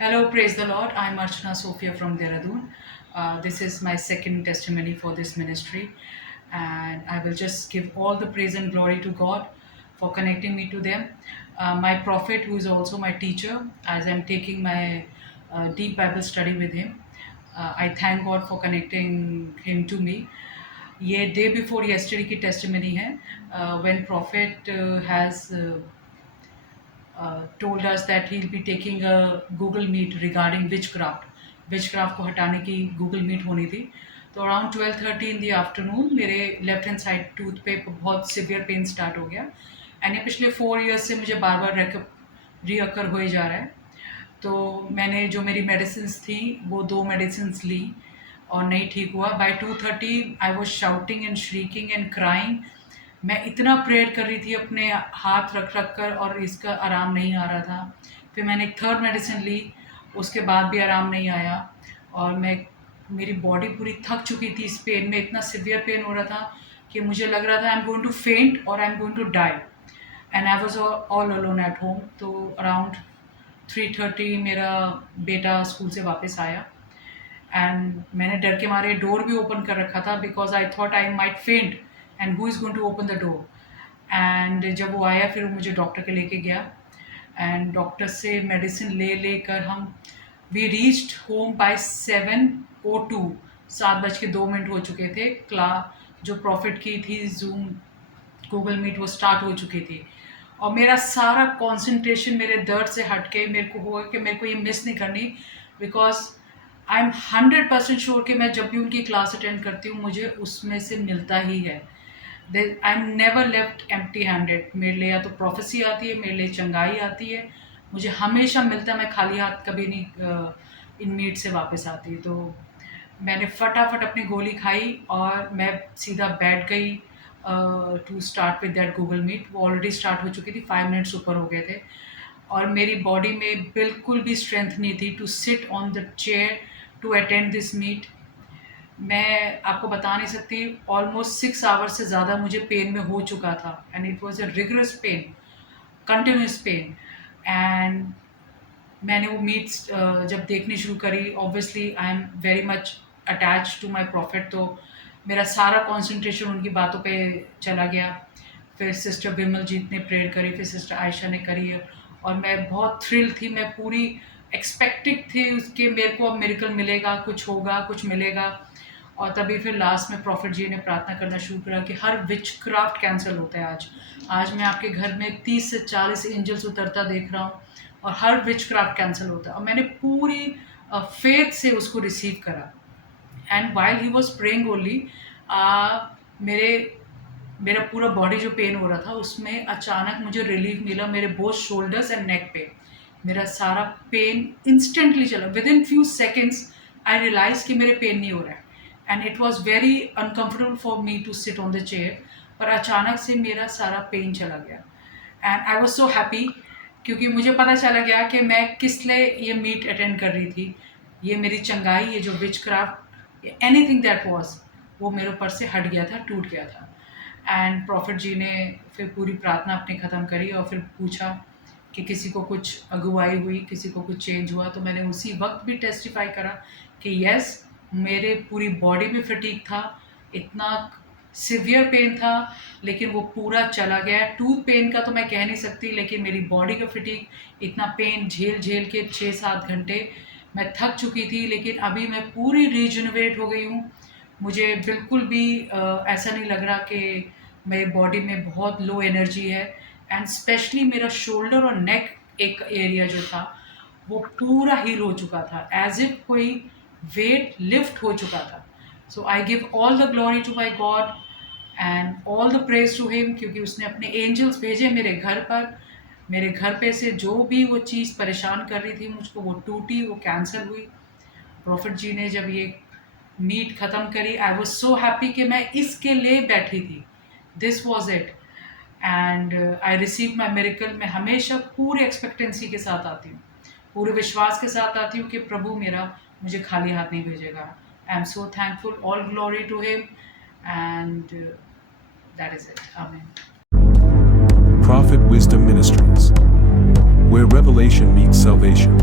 Hello, praise the Lord. I'm Archana Sophia from Dehradun. This is my second testimony for this ministry, and I will just give all the praise and glory to God for connecting me to them. My prophet, who is also my teacher, as I'm taking my deep Bible study with him, I thank God for connecting him to me. ये day before yesterday की testimony है when prophet has told us that he'll be taking a Google Meet regarding witchcraft. Witchcraft को हटाने की Google Meet होनी थी. तो around 12:30 in the afternoon मेरे लेफ्ट हैंड साइड टूथ पे बहुत सिवियर पेन स्टार्ट हो गया एंड ये पिछले 4 years से मुझे बार बार रीअकर हुए जा रहा है. तो मैंने जो मेरी मेडिसिन थी वो 2 मेडिसिन ली और नहीं ठीक हुआ. By 2:30 I was shouting and shrieking and crying. मैं इतना प्रेयर कर रही थी अपने हाथ रख रख कर और इसका आराम नहीं आ रहा था. फिर मैंने एक 3rd मेडिसिन ली, उसके बाद भी आराम नहीं आया और मेरी बॉडी पूरी थक चुकी थी. इस पेन में इतना सिवियर पेन हो रहा था कि मुझे लग रहा था आई एम गोइंग टू फेंट और I am going to die and I was all alone at home. तो अराउंड 3:30 मेरा बेटा स्कूल से वापस आया एंड मैंने डर के मारे डोर भी ओपन कर रखा था because I thought I might faint and who is going to open the door. And जब वो आया फिर वो मुझे डॉक्टर के लेके गया एंड डॉक्टर से मेडिसिन लेकर हम वी रीच्ड होम बाय 7:02. 7:02 हो चुके थे. जो प्रॉफिट की थी जूम गूगल मीट वो स्टार्ट हो चुकी थी और मेरा सारा कंसंट्रेशन मेरे दर्द से हट के मेरे को हुआ कि मेरे को ये मिस नहीं करनी बिकॉज आई एम 100% श्योर कि मैं जब भी उनकी क्लास अटेंड करती हूँ मुझे उसमें से मिलता ही है. I am never left empty handed. मेरे लिए या तो प्रोफेसी आती है, मेरे लिए चंगाई आती है, मुझे हमेशा मिलता है. मैं खाली हाथ कभी नहीं इन मीट से वापस आती. तो मैंने फटाफट अपनी गोली खाई और मैं सीधा बैठ गई to start with that Google Meet. वो ऑलरेडी स्टार्ट हो चुकी थी, 5 मिनट्स ऊपर हो गए थे और मेरी बॉडी में बिल्कुल भी स्ट्रेंथ नहीं थी to sit on the chair to attend this meet. मैं आपको बता नहीं सकती, ऑलमोस्ट 6 आवर्स से ज़्यादा मुझे पेन में हो चुका था and it was a rigorous pain, continuous pain. And मैंने वो मीट्स जब देखनी शुरू करी, obviously I am very much attach to my prophet. तो मेरा सारा कॉन्सेंट्रेशन उनकी बातों पे चला गया. फिर सिस्टर विमलजीत ने प्रेयर करी, फिर सिस्टर आयशा ने करी और मैं बहुत थ्रिल थी. मैं पूरी एक्सपेक्टेड थी उसके मेरे को अब मिरेकल मिलेगा, कुछ होगा, कुछ मिलेगा. और तभी फिर लास्ट में प्रॉफिट जी ने प्रार्थना करना शुरू करा कि हर विच क्राफ्ट कैंसिल होता है. आज मैं आपके घर में 30 से 40 एंजल्स उतरता देख रहा हूँ और हर विच क्राफ्ट कैंसिल होता है. और मैंने पूरी फेथ से उसको रिसीव करा and while he was praying only मेरा पूरा बॉडी जो पेन हो रहा था उसमें अचानक मुझे रिलीफ मिला. मेरे बोथ शोल्डर्स एंड नेक पे मेरा सारा पेन इंस्टेंटली चला. Within few seconds I realise कि मेरे पेन नहीं हो रहा है and it was very uncomfortable for me to sit on the chair. पर अचानक से मेरा सारा पेन चला गया and I was so happy क्योंकि मुझे पता चला गया कि मैं किस लिए ये मीट अटेंड कर रही थी. ये मेरी चंगाई, ये जो विच क्राफ्ट, एनीथिंग दैट वॉज, वो मेरे ऊपर से हट गया था, टूट गया था. एंड प्रॉफिट जी ने फिर पूरी प्रार्थना अपनी ख़त्म करी और फिर पूछा कि किसी को कुछ अगुवाई हुई, किसी को कुछ चेंज हुआ. तो मैंने उसी वक्त भी टेस्टिफाई करा कि यस, मेरे पूरी बॉडी में फटीग था, इतना सिवियर पेन था लेकिन वो पूरा चला गया. टूथ पेन का तो मैं कह नहीं सकती लेकिन मेरी बॉडी का फटीग, इतना पेन झेल के 6-7 घंटे मैं थक चुकी थी लेकिन अभी मैं पूरी रीजनरेट हो गई हूँ. मुझे बिल्कुल भी ऐसा नहीं लग रहा कि मेरी बॉडी में बहुत लो एनर्जी है. एंड स्पेशली मेरा शोल्डर और नेक एक एरिया जो था वो पूरा हील हो चुका था, एज इफ कोई वेट लिफ्ट हो चुका था. So I give all the glory to my God and all the praise to him क्योंकि उसने अपने एंजल्स भेजे मेरे घर पर. मेरे घर पे से जो भी वो चीज़ परेशान कर रही थी मुझको, वो टूटी, वो कैंसिल हुई. प्रॉफिट जी ने जब ये मीट ख़त्म करी, आई वॉज सो हैप्पी कि मैं इसके लिए बैठी थी. This was it and I receive my miracle. मैं हमेशा पूरी एक्सपेक्टेंसी के साथ आती हूँ, पूरे विश्वास के साथ आती हूँ कि प्रभु मेरा मुझे खाली हाथ नहीं भेजेगा. I am so thankful. All glory to him and that is it. आमीन. Prophet Wisdom Ministries, where revelation meets salvation.